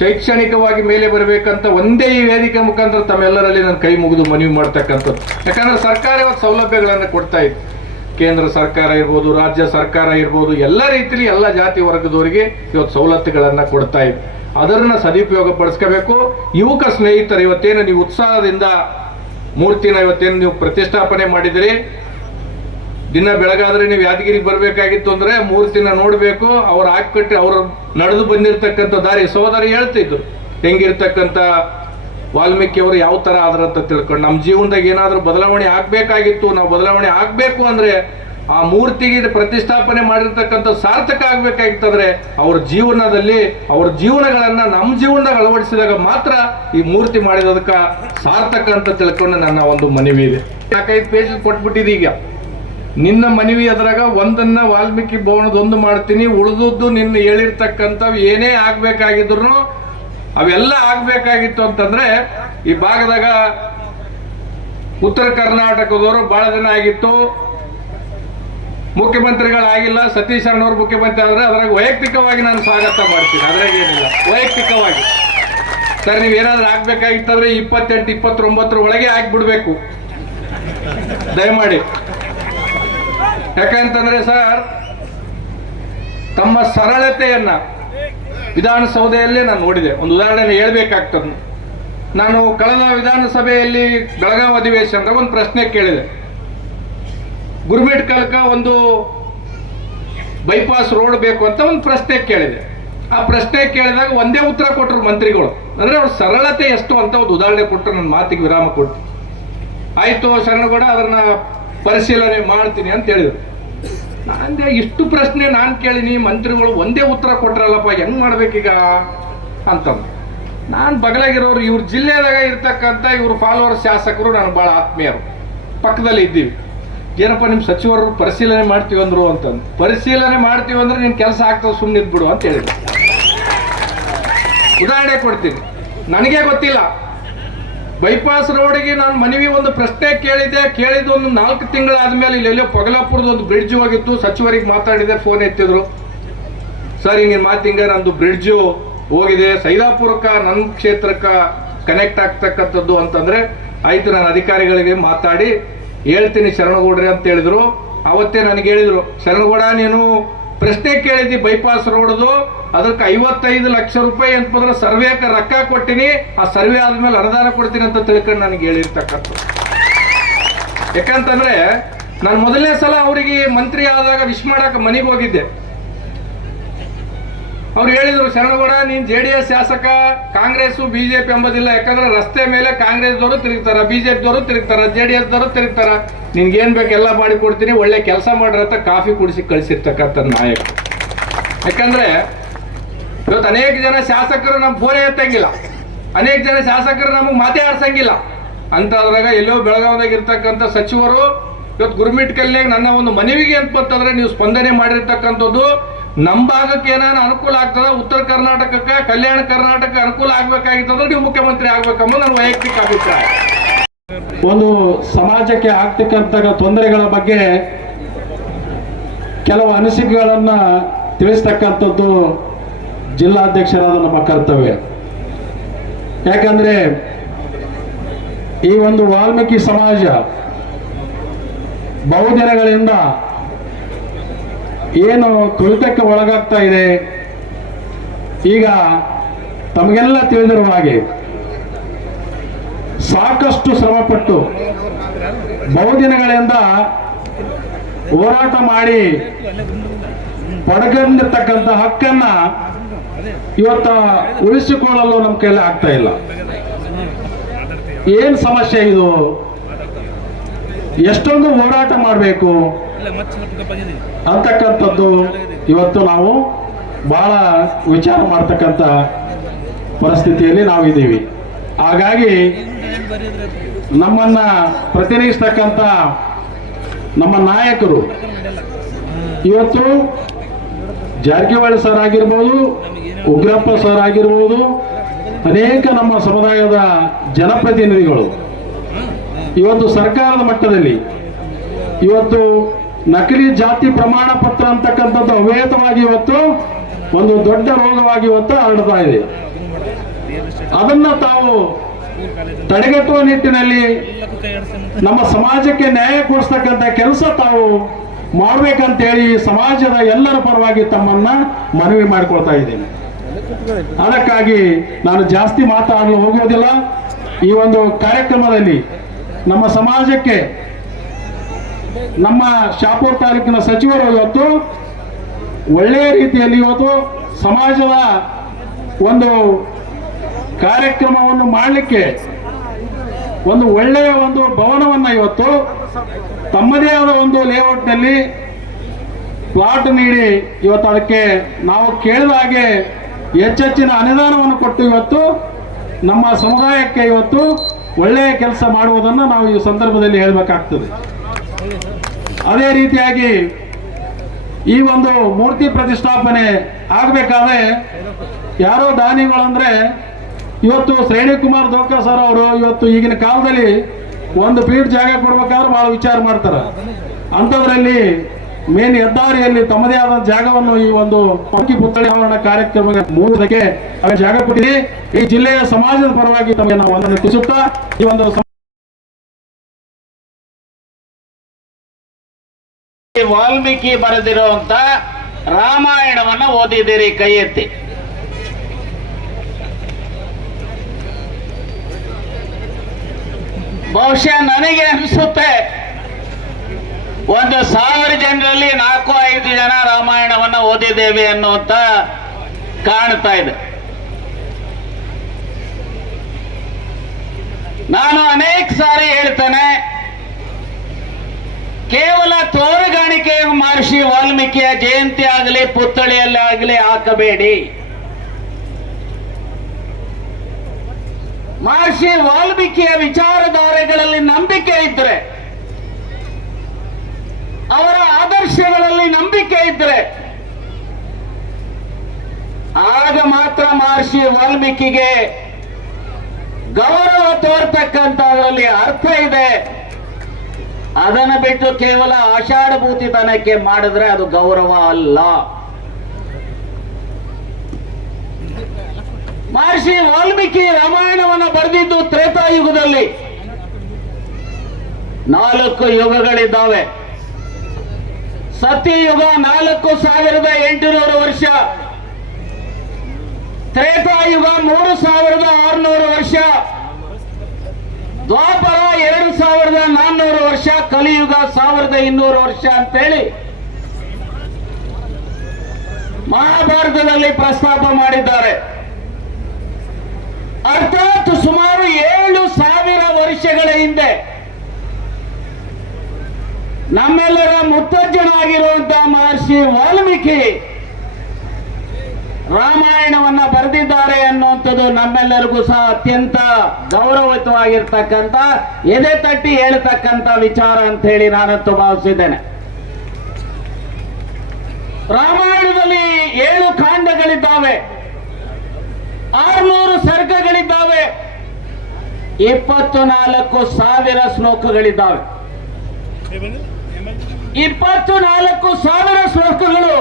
ಶೈಕ್ಷಣಿಕವಾಗಿ ಮೇಲೆ ಬರಬೇಕಂತ ಒಂದೇ ಈ ವೇದಿಕೆ ಮುಖಾಂತರ ತಮ್ಮೆಲ್ಲರಲ್ಲಿ ನಾನು ಕೈ ಮುಗಿದು ಮನವಿ ಮಾಡ್ತಕ್ಕಂಥದ್ದು. ಯಾಕಂದರೆ ಸರ್ಕಾರ ಇವತ್ತು ಸೌಲಭ್ಯಗಳನ್ನು ಕೊಡ್ತಾ ಇದೆ, ಕೇಂದ್ರ ಸರ್ಕಾರ ಇರ್ಬೋದು, ರಾಜ್ಯ ಸರ್ಕಾರ ಇರ್ಬೋದು, ಎಲ್ಲ ರೀತಿಯಲ್ಲಿ ಎಲ್ಲ ಜಾತಿ ವರ್ಗದವರಿಗೆ ಇವತ್ತು ಸವಲತ್ತುಗಳನ್ನು ಕೊಡ್ತಾ ಇದೆ. ಅದನ್ನು ಸದುಪಯೋಗ ಪಡಿಸ್ಕೋಬೇಕು. ಯುವಕ ಸ್ನೇಹಿತರು, ಇವತ್ತೇನು ನೀವು ಉತ್ಸಾಹದಿಂದ ಮೂರ್ತಿನ ಇವತ್ತೇನು ನೀವು ಪ್ರತಿಷ್ಠಾಪನೆ ಮಾಡಿದಿರಿ, ದಿನ ಬೆಳಗಾದ್ರೆ ನೀವು ಯಾದಗಿರಿಗೆ ಬರಬೇಕಾಗಿತ್ತು ಅಂದರೆ ಮೂರ್ತಿನ ನೋಡಬೇಕು, ಅವ್ರು ಹಾಕಿಬಿಟ್ಟು ಅವರು ನಡೆದು ಬಂದಿರತಕ್ಕಂಥ ದಾರಿ. ಸಹೋದರಿ ಹೇಳ್ತಿದ್ರು ಹೆಂಗಿರ್ತಕ್ಕಂಥ ವಾಲ್ಮೀಕಿ ಅವರು ಯಾವ ಥರ ಆದ್ರಂತ ತಿಳ್ಕೊಂಡು, ನಮ್ಮ ಜೀವನದಾಗ ಏನಾದರೂ ಬದಲಾವಣೆ ಆಗಬೇಕಾಗಿತ್ತು, ನಾವು ಬದಲಾವಣೆ ಆಗಬೇಕು ಅಂದರೆ ಆ ಮೂರ್ತಿಗೆ ಪ್ರತಿಷ್ಠಾಪನೆ ಮಾಡಿರ್ತಕ್ಕಂಥ ಸಾರ್ಥಕ ಆಗಬೇಕಾಗಿತ್ತಂದ್ರೆ ಅವ್ರ ಜೀವನದಲ್ಲಿ ಅವ್ರ ಜೀವನಗಳನ್ನು ನಮ್ಮ ಜೀವನದಾಗ ಅಳವಡಿಸಿದಾಗ ಮಾತ್ರ ಈ ಮೂರ್ತಿ ಮಾಡಿದದಕ್ಕೆ ಸಾರ್ಥಕ ಅಂತ ತಿಳ್ಕೊಂಡು ನನ್ನ ಒಂದು ಮನವಿ ಇದೆ. 4-5 ಪೇಜ್ ಕೊಟ್ಬಿಟ್ಟಿದ್ದೀಗ. ನಿನ್ನ ಮನವಿ ಅದ್ರಾಗ ಒಂದನ್ನ ವಾಲ್ಮೀಕಿ ಭವನದೊಂದು ಮಾಡ್ತೀನಿ, ಉಳಿದದ್ದು ನಿನ್ನ ಹೇಳಿರ್ತಕ್ಕಂಥವು ಏನೇ ಆಗ್ಬೇಕಾಗಿದ್ರು ಅವೆಲ್ಲ ಆಗ್ಬೇಕಾಗಿತ್ತು ಅಂತಂದ್ರೆ ಈ ಭಾಗದಾಗ ಉತ್ತರ ಕರ್ನಾಟಕದವರು ಬಹಳ ದಿನ ಆಗಿತ್ತು, ಮುಖ್ಯಮಂತ್ರಿಗಳಾಗಿಲ್ಲ. ಸತೀಶ್ ಅಣ್ಣವ್ರು ಮುಖ್ಯಮಂತ್ರಿ ಆದ್ರೆ ಅದ್ರಾಗ ವೈಯಕ್ತಿಕವಾಗಿ ನಾನು ಸ್ವಾಗತ ಮಾಡ್ತೀನಿ, ಅದ್ರಾಗ ಏನಿಲ್ಲ. ವೈಯಕ್ತಿಕವಾಗಿ ಸರ್ ನೀವೇನಾದ್ರೂ ಆಗ್ಬೇಕಾಗಿತ್ತಂದ್ರೆ 28-29 ಒಳಗೆ ಆಗ್ಬಿಡ್ಬೇಕು ದಯಮಾಡಿ. ಯಾಕಂತಂದ್ರೆ ಸರ್ ತಮ್ಮ ಸರಳತೆಯನ್ನ ವಿಧಾನಸೌಧೆಯಲ್ಲೇ ನಾನು ನೋಡಿದೆ. ಒಂದು ಉದಾಹರಣೆ ಹೇಳ್ಬೇಕಾಗ್ತದೆ. ನಾನು ಕಳೆದ ವಿಧಾನಸಭೆಯಲ್ಲಿ ಬೆಳಗಾವಿ ಅಧಿವೇಶನದಾಗ ಒಂದು ಪ್ರಶ್ನೆ ಕೇಳಿದೆ. ಗುರುಮಿಟ್ಕಲ್ಕ ಒಂದು ಬೈಪಾಸ್ ರೋಡ್ ಬೇಕು ಅಂತ ಒಂದು ಪ್ರಶ್ನೆ ಕೇಳಿದೆ. ಆ ಪ್ರಶ್ನೆ ಕೇಳಿದಾಗ ಒಂದೇ ಉತ್ತರ ಕೊಟ್ಟರು ಮಂತ್ರಿಗಳು. ಅಂದ್ರೆ ಅವ್ರ ಸರಳತೆ ಎಷ್ಟು ಅಂತ ಒಂದು ಉದಾಹರಣೆ ಕೊಟ್ಟರು, ನನ್ನ ಮಾತಿಗೆ ವಿರಾಮ ಕೊಟ್ಟು ಆಯ್ತು ಶರಣಗೌಡ ಅದನ್ನ ಪರಿಶೀಲನೆ ಮಾಡ್ತೀನಿ ಅಂತ ಹೇಳಿದ್ರು. ನಾನೇ ಇಷ್ಟು ಪ್ರಶ್ನೆ ನಾನು ಕೇಳಿನಿ, ಮಂತ್ರಿಗಳು ಒಂದೇ ಉತ್ತರ ಕೊಟ್ರಲ್ಲಪ್ಪ, ಹೆಂಗ್ ಮಾಡ್ಬೇಕೀಗ ಅಂತಂದು. ನಾನು ಬಗಲಾಗಿರೋರು ಇವ್ರ ಜಿಲ್ಲೆದಾಗ ಇರ್ತಕ್ಕಂಥ ಇವ್ರ ಫಾಲೋವರ್ ಶಾಸಕರು ನನಗೆ ಭಾಳ ಆತ್ಮೀಯರು, ಪಕ್ಕದಲ್ಲಿ ಇದ್ದೀವಿ. ಏನಪ್ಪ ನಿಮ್ಮ ಸಚಿವರು ಪರಿಶೀಲನೆ ಮಾಡ್ತೀವಿ ಅಂದ್ರು ಅಂತಂದು. ಪರಿಶೀಲನೆ ಮಾಡ್ತೀವಿ ಅಂದ್ರೆ ನಿನ್ನ ಕೆಲಸ ಆಗ್ತದೆ, ಸುಮ್ಮನೆ ಇದ್ಬಿಡು ಅಂತ ಹೇಳಿದ್ರು. ಉದಾಹರಣೆ ಕೊಡ್ತೀನಿ, ನನಗೆ ಗೊತ್ತಿಲ್ಲ ಬೈಪಾಸ್ ರೋಡಿಗೆ ನಾನು ಮನವಿ ಒಂದು ಪ್ರಶ್ನೆ ಕೇಳಿದ್ದು ಒಂದು 4 ತಿಂಗಳಾದ್ಮೇಲೆ ಇಲ್ಲೆಲ್ಲೋ ಪಗಲಾಪುರದ ಒಂದು ಬ್ರಿಡ್ಜ್ ಹೋಗಿತ್ತು. ಸಚಿವರಿಗೆ ಮಾತಾಡಿದೆ, ಫೋನ್ ಎತ್ತಿದ್ರು, ಸರ್ ಹಿಂಗೆ ಮಾತಿಂಗ ನಂದು ಬ್ರಿಡ್ಜು ಹೋಗಿದೆ, ಸೈದಾಪುರಕ್ಕೆ ನನ್ನ ಕ್ಷೇತ್ರಕ್ಕೆ ಕನೆಕ್ಟ್ ಆಗ್ತಕ್ಕಂಥದ್ದು ಅಂತಂದ್ರೆ ಆಯ್ತು ನಾನು ಅಧಿಕಾರಿಗಳಿಗೆ ಮಾತಾಡಿ ಹೇಳ್ತೀನಿ ಶರಣಗೌಡ್ರಿ ಅಂತ ಹೇಳಿದ್ರು. ಅವತ್ತೇ ನನಗೆ ಹೇಳಿದ್ರು, ಶರಣಗೌಡ ನೀನು ಪ್ರಶ್ನೆ ಕೇಳಿದ್ದಿ ಬೈಪಾಸ್ ರೋಡ್ದು, ಅದಕ್ಕೆ 55 ಲಕ್ಷ ರೂಪಾಯಿ ಅಂತಂದ್ರೆ ಸರ್ವೆಕ್ಕೆ ರೊಕ್ಕ ಕೊಟ್ಟಿನಿ, ಆ ಸರ್ವೆ ಆದ್ಮೇಲೆ ಅನುದಾನ ಕೊಡ್ತೀನಿ ಅಂತ ತಿಳ್ಕೊಂಡು ನನಗೆ ಹೇಳಿರ್ತಕ್ಕಂಥ. ಯಾಕಂತಂದ್ರೆ ನಾನು ಮೊದಲನೇ ಸಲ ಅವರಿಗೆ ಮಂತ್ರಿ ಆದಾಗ ವಿಶ್ ಮಾಡಕ್ಕೆ ಮನೆಗೆ ಹೋಗಿದ್ದೆ. ಅವ್ರು ಹೇಳಿದ್ರು, ಶರಣಗೌಡ ನೀನ್ JDS ಶಾಸಕ, ಕಾಂಗ್ರೆಸ್ ಬಿಜೆಪಿ ಎಂಬುದಿಲ್ಲ. ಯಾಕಂದ್ರೆ ರಸ್ತೆ ಮೇಲೆ ಕಾಂಗ್ರೆಸ್ ದವರು ತಿರುಗ್ತಾರ, ಬಿಜೆಪಿ ದವರು ತಿರುಗ್ತಾರ, JDS ದವರು ತಿರುಗ್ತಾರ, ನಿನ್ಗೆ ಏನ್ ಬೇಕು ಎಲ್ಲ ಮಾಡಿ ಕೊಡ್ತೀನಿ, ಒಳ್ಳೆ ಕೆಲಸ ಮಾಡ್ರಂತ ಕಾಫಿ ಕುಡಿಸಿ ಕಳಿಸಿರ್ತಕ್ಕಂಥ ನಾಯಕ. ಯಾಕಂದ್ರೆ ಇವತ್ತು ಅನೇಕ ಜನ ಶಾಸಕರು ನಮ್ ಫೋನೇ ಎತ್ತಂಗಿಲ್ಲ, ಅನೇಕ ಜನ ಶಾಸಕರು ನಮಗೆ ಮಾತೇ ಆಡ್ಸಂಗಿಲ್ಲ ಅಂತದ್ರಾಗ ಎಲ್ಲೋ ಬೆಳಗಾವಿದಾಗ ಇರ್ತಕ್ಕಂಥ ಸಚಿವರು ಇವತ್ತು ಗುರುಮಿಟ್ಕಲ್ನಾಗ ನನ್ನ ಒಂದು ಮನವಿಗೆ ಅಂತ ಬಂತಂದ್ರೆ ನೀವು ಸ್ಪಂದನೆ ಮಾಡಿರ್ತಕ್ಕಂಥದ್ದು ನಮ್ಮ ಭಾಗಕ್ಕೆ ಏನಾನ ಅನುಕೂಲ ಆಗ್ತದ, ಉತ್ತರ ಕರ್ನಾಟಕಕ್ಕೆ ಕಲ್ಯಾಣ ಕರ್ನಾಟಕ ಅನುಕೂಲ ಆಗ್ಬೇಕಾಗಿತ್ತಂದ್ರೆ ನೀವು ಮುಖ್ಯಮಂತ್ರಿ ಆಗ್ಬೇಕಂಬ ನನ್ನ ವೈಯಕ್ತಿಕ ಅಭಿಪ್ರಾಯ. ಒಂದು ಸಮಾಜಕ್ಕೆ ಆಗ್ತಕ್ಕಂಥ ತೊಂದರೆಗಳ ಬಗ್ಗೆ ಕೆಲವು ಅನಿಸಿಕೆಗಳನ್ನ ತಿಳಿಸ್ತಕ್ಕಂಥದ್ದು ಜಿಲ್ಲಾಧ್ಯಕ್ಷರಾದ ನಮ್ಮ ಕರ್ತವ್ಯ. ಯಾಕಂದ್ರೆ ಈ ಒಂದು ವಾಲ್ಮೀಕಿ ಸಮಾಜ ಬಹುದಿನಗಳಿಂದ ಏನು ತುಳಿತಕ್ಕೆ ಒಳಗಾಗ್ತಾ ಇದೆ, ಈಗ ತಮಗೆಲ್ಲ ತಿಳಿದಿರುವ ಹಾಗೆ ಸಾಕಷ್ಟು ಶ್ರಮಪಟ್ಟು ಬಹುದಿನಗಳಿಂದ ಹೋರಾಟ ಮಾಡಿ ಪಡೆದಿರ್ತಕ್ಕಂಥ ಹಕ್ಕನ್ನ ಇವತ್ತ ಉಳಿಸಿಕೊಳ್ಳಲು ನಮ್ಮ ಕೈಲಿ ಆಗ್ತಾ ಇಲ್ಲ. ಏನ್ ಸಮಸ್ಯೆ ಇದು? ಎಷ್ಟೊಂದು ಹೋರಾಟ ಮಾಡಬೇಕು ಅಂತಕ್ಕಂಥದ್ದು ಇವತ್ತು ನಾವು ಬಹಳ ವಿಚಾರ ಮಾಡ್ತಕ್ಕಂಥ ಪರಿಸ್ಥಿತಿಯಲ್ಲಿ ನಾವಿದ್ದೀವಿ. ಹಾಗಾಗಿ ನಮ್ಮನ್ನ ಪ್ರತಿನಿಧಿಸ್ತಕ್ಕಂಥ ನಮ್ಮ ನಾಯಕರು ಇವತ್ತು ಜಾರಕಿಹೊಳಿ ಸರ್ ಆಗಿರ್ಬೋದು, ಉಗ್ರಪ್ಪ ಸರ್ ಆಗಿರ್ಬೋದು, ಅನೇಕ ನಮ್ಮ ಸಮುದಾಯದ ಜನಪ್ರತಿನಿಧಿಗಳು ಇವತ್ತು ಸರ್ಕಾರದ ಮಟ್ಟದಲ್ಲಿ ಇವತ್ತು ನಕಲಿ ಜಾತಿ ಪ್ರಮಾಣ ಪತ್ರ ಅಂತಕ್ಕಂಥದ್ದು ಅವ್ಯಯತವಾಗಿ ಇವತ್ತು ಒಂದು ದೊಡ್ಡ ರೋಗವಾಗಿ ಇವತ್ತು ಹರಡ್ತಾ ಇದೆ. ಅದನ್ನ ತಾವು ತಡೆಗಟ್ಟುವ ನಿಟ್ಟಿನಲ್ಲಿ ನಮ್ಮ ಸಮಾಜಕ್ಕೆ ನ್ಯಾಯ ಕೊಡಿಸ್ತಕ್ಕಂಥ ಕೆಲಸ ತಾವು ಮಾಡ್ಬೇಕಂತೇಳಿ ಸಮಾಜದ ಎಲ್ಲರ ಪರವಾಗಿ ತಮ್ಮನ್ನ ಮನವಿ ಮಾಡಿಕೊಳ್ತಾ ಇದ್ದೀನಿ. ಅದಕ್ಕಾಗಿ ನಾನು ಜಾಸ್ತಿ ಮಾತಾಡಲು ಹೋಗೋದಿಲ್ಲ. ಈ ಒಂದು ಕಾರ್ಯಕ್ರಮದಲ್ಲಿ ನಮ್ಮ ಸಮಾಜಕ್ಕೆ ನಮ್ಮ ಶಾಪುರ ತಾಲೂಕಿನ ಸಚಿವರು ಇವತ್ತು ಒಳ್ಳೆಯ ರೀತಿಯಲ್ಲಿ ಇವತ್ತು ಸಮಾಜದ ಒಂದು ಕಾರ್ಯಕ್ರಮವನ್ನು ಮಾಡಲಿಕ್ಕೆ ಒಂದು ಒಳ್ಳೆಯ ಒಂದು ಭವನವನ್ನು ಇವತ್ತು ತಮ್ಮದೇ ಆದ ಒಂದು ಲೇಔಟ್ನಲ್ಲಿ ಪ್ಲಾಟ್ ನೀಡಿ ಇವತ್ತು ಅದಕ್ಕೆ ನಾವು ಕೇಳಿದ ಹಾಗೆ ಹೆಚ್ಚೆಚ್ಚಿನ ಅನುದಾನವನ್ನು ಕೊಟ್ಟು ಇವತ್ತು ನಮ್ಮ ಸಮುದಾಯಕ್ಕೆ ಇವತ್ತು ಒಳ್ಳೆಯ ಕೆಲಸ ಮಾಡುವುದನ್ನು ನಾವು ಈ ಸಂದರ್ಭದಲ್ಲಿ ಹೇಳಬೇಕಾಗ್ತದೆ. ಅದೇ ರೀತಿಯಾಗಿ ಈ ಒಂದು ಮೂರ್ತಿ ಪ್ರತಿಷ್ಠಾಪನೆ ಆಗಬೇಕಾದ್ರೆ ಯಾರೋ ದಾನಿಗಳಂದ್ರೆ ಇವತ್ತು ಶ್ರೇಣಿ ಕುಮಾರ್ ದೋಖಾ ಸರ್ ಅವರು ಇವತ್ತು ಈಗಿನ ಕಾಲದಲ್ಲಿ ಒಂದು ಫೀಟ್ ಜಾಗ ಕೊಡ್ಬೇಕಾದ್ರೆ ಬಹಳ ವಿಚಾರ ಮಾಡ್ತಾರೆ. ಅಂಥದ್ರಲ್ಲಿ ಮೇನ್ ಹೆದ್ದಾರಿಯಲ್ಲಿ ತಮ್ಮದೇ ಆದ ಜಾಗವನ್ನು ಈ ಒಂದು ಪಂಕಿ ಪುತ್ಥಳಿ ಆವರಣ ಕಾರ್ಯಕ್ರಮ ಮೂಡುವುದಕ್ಕೆ ಜಾಗ ಕೊಟ್ಟಿದೆ. ಈ ಜಿಲ್ಲೆಯ ಸಮಾಜದ ಪರವಾಗಿ ತಮಗೆ ನಾವು ಒಂದನ್ನು ತಿಳಿಸುತ್ತಾ ಈ ಒಂದು ವಾಲ್ಮೀಕಿ ಬರೆದಿರುವಂತ ರಾಮಾಯಣವನ್ನ ಓದಿದಿರಿ? ಕೈ ಎತ್ತಿ. ಬಹುಶಃ ನನಗೆ ಅನಿಸುತ್ತೆ 1,000 ಜನರಲ್ಲಿ 4-5 ಜನ ರಾಮಾಯಣವನ್ನ ಓದಿದ್ದೇವೆ ಅನ್ನುವಂತ ಕಾಣ್ತಾ ಇದೆ. ನಾನು ಅನೇಕ ಸಾರಿ ಹೇಳ್ತೇನೆ, ಕೇವಲ ತೋರುಗಾಣಿಕೆ ಮಹರ್ಷಿ ವಾಲ್ಮೀಕಿಯ ಜಯಂತಿ ಆಗಲಿ ಪುತ್ಥಳಿಯಲ್ಲಿ ಆಗಲಿ ಹಾಕಬೇಡಿ. ಮಹರ್ಷಿ ವಾಲ್ಮೀಕಿಯ ವಿಚಾರಧಾರೆಗಳಲ್ಲಿ ನಂಬಿಕೆ ಇದ್ರೆ, ಅವರ ಆದರ್ಶಗಳಲ್ಲಿ ನಂಬಿಕೆ ಇದ್ರೆ ಆಗ ಮಾತ್ರ ಮಹರ್ಷಿ ವಾಲ್ಮೀಕಿಗೆ ಗೌರವ ತೋರ್ತಕ್ಕಂಥದ್ರಲ್ಲಿ ಅರ್ಥ ಇದೆ. ಅದನ್ನು ಬಿಟ್ಟು ಕೇವಲ ಆಷಾಢಭೂತಿತನಕ್ಕೆ ಮಾಡಿದ್ರೆ ಅದು ಗೌರವ ಅಲ್ಲ. ಮಹರ್ಷಿ ವಾಲ್ಮೀಕಿ ರಾಮಾಯಣವನ್ನು ಬರೆದಿದ್ದು ತ್ರೇತಾಯುಗದಲ್ಲಿ. 4 ಯುಗಗಳಿದ್ದಾವೆ. ಸತ್ಯಯುಗ 4800 ವರ್ಷ, ತ್ರೇತಾಯುಗ 3600 ವರ್ಷ, ದ್ವಾಪರ 2400 ವರ್ಷ, ಕಲಿಯುಗ 1200 ವರ್ಷ ಅಂತೇಳಿ ಮಹಾಭಾರತದಲ್ಲಿ ಪ್ರಸ್ತಾಪ ಮಾಡಿದ್ದಾರೆ. ಅರ್ಥಾತ್ ಸುಮಾರು 7000 ವರ್ಷಗಳ ಹಿಂದೆ ನಮ್ಮೆಲ್ಲರ ಮುತ್ತಜ್ಜನಾಗಿರುವಂತಹ ಮಹರ್ಷಿ ವಾಲ್ಮೀಕಿ ರಾಮಾಯಣವನ್ನ ಬರೆದಿದ್ದಾರೆ ಅನ್ನುವಂಥದ್ದು ನಮ್ಮೆಲ್ಲರಿಗೂ ಸಹ ಅತ್ಯಂತ ಗೌರವಯುತವಾಗಿರ್ತಕ್ಕಂಥ, ಎದೆ ತಟ್ಟಿ ಹೇಳ್ತಕ್ಕಂಥ ವಿಚಾರ ಅಂತ ಹೇಳಿ ನಾನಂತೂ ಭಾವಿಸಿದ್ದೇನೆ. ರಾಮಾಯಣದಲ್ಲಿ 7 ಕಾಂಡಗಳಿದ್ದಾವೆ, 600 ಸರ್ಗಗಳಿದ್ದಾವೆ, 24,000 ಶ್ಲೋಕಗಳಿದ್ದಾವೆ. 24,000 ಶ್ಲೋಕಗಳು.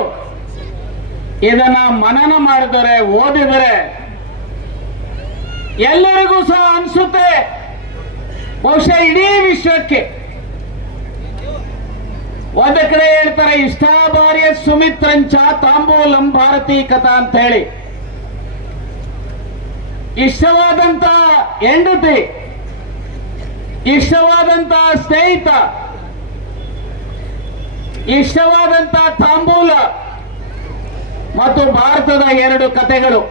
ಇದನ್ನ ಮನನ ಮಾಡಿದರೆ, ಓದಿದರೆ ಎಲ್ಲರಿಗೂ ಸಹ ಅನಿಸುತ್ತೆ, ಬಹುಶಃ ಇಡೀ ವಿಶ್ವಕ್ಕೆ. ಒಂದ ಕಡೆ ಹೇಳ್ತಾರೆ ಇಷ್ಟಾಭಾರ್ಯ ಸುಮಿತ್ರಂಚ ತಾಂಬೂಲಂ ಭಾರತೀ ಕಥಾ ಅಂತ ಹೇಳಿ, ಇಷ್ಟವಾದಂತ ಹೆಂಡತಿ, ಇಷ್ಟವಾದಂತ ಸ್ನೇಹಿತ, ಇಷ್ಟವಾದಂತ ತಾಂಬೂಲ ಮತ್ತು ಭಾರತದ 2 ಕಥೆಗಳು,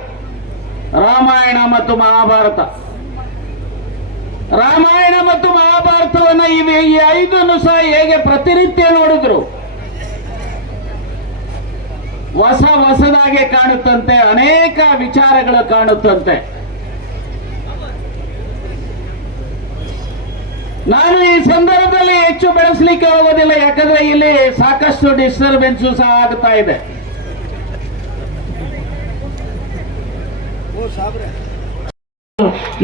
ರಾಮಾಯಣ ಮತ್ತು ಮಹಾಭಾರತ. ರಾಮಾಯಣ ಮತ್ತು ಮಹಾಭಾರತವನ್ನ ಈ 5 ಸಹ ಹೇಗೆ ಪ್ರತಿನಿತ್ಯ ನೋಡಿದ್ರು ಹೊಸದಾಗೆ ಕಾಣುತ್ತಂತೆ, ಅನೇಕ ವಿಚಾರಗಳು ಕಾಣುತ್ತಂತೆ. ನಾನು ಈ ಸಂದರ್ಭದಲ್ಲಿ ಹೆಚ್ಚು ಬೆಳೆಸಲಿಕ್ಕೆ ಹೋಗೋದಿಲ್ಲ, ಯಾಕಂದ್ರೆ ಇಲ್ಲಿ ಸಾಕಷ್ಟು ಡಿಸ್ಟರ್ಬೆನ್ಸ್ ಸಹ ಆಗ್ತಾ ಇದೆ.